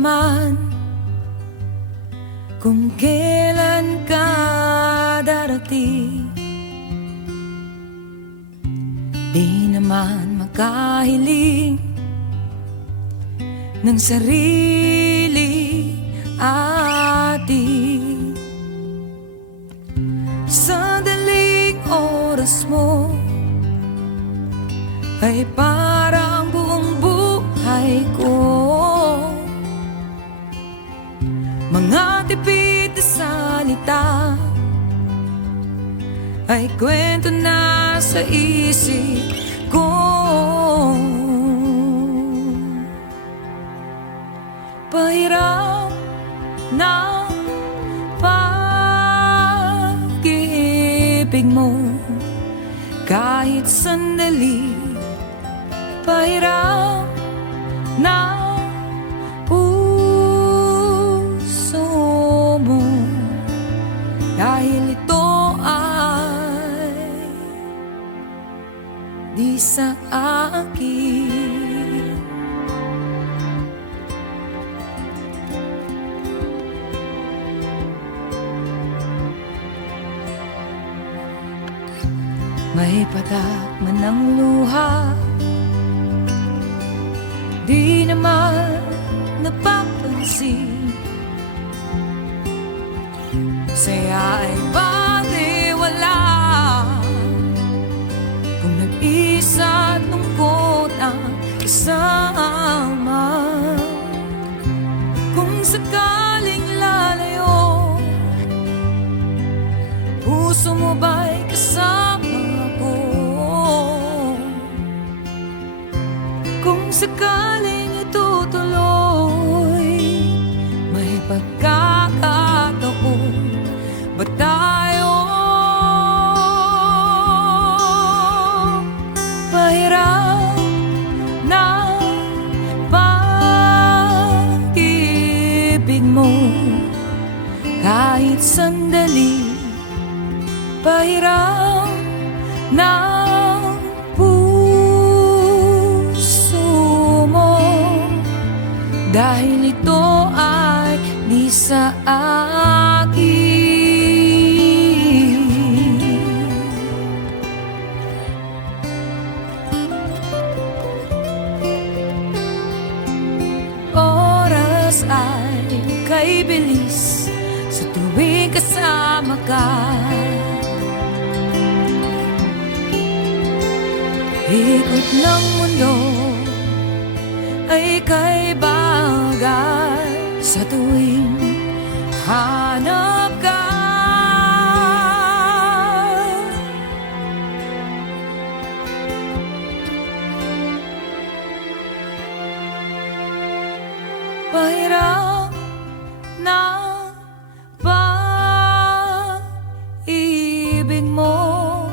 naman kung kailan ka darating. Di naman makahiling ng sarili atin. Sandaling oras mo ay parang buong buhay ko. Mga tipid na salita ay kwento na sa isip ko. Pahiram ng pag-ibig mo kahit sandali. Pahiram ng puso mo dahil ito ay di sa akin. May patak man ang luha, di naman napapansin. Saya ay baliwala kung nag-isa at lungkot ang kasama. Kung sakaling lalayo, puso mo ba'y kasama ko? Kung sakaling itutuloy, may pagkakataon ba tayo? Pahiram ng pag-ibig mo kahit sandali. Pahiram ng puso mo dahil ito ay di sa akin. Oras ay kay bilis sa tuwing kasama ka. Ikot ng mundo ay kay bagay sa tuwing hanap ka. Pahiram ng pag-ibig mo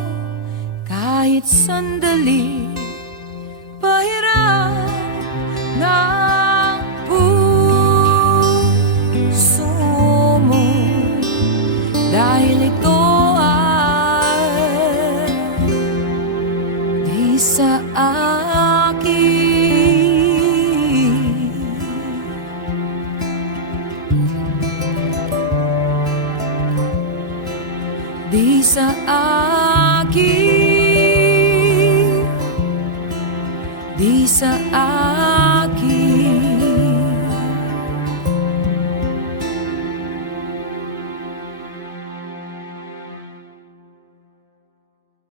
kahit sandali. Pahiram ng puso mo dahil ito ay di sa akin. Di sa akin. Di sa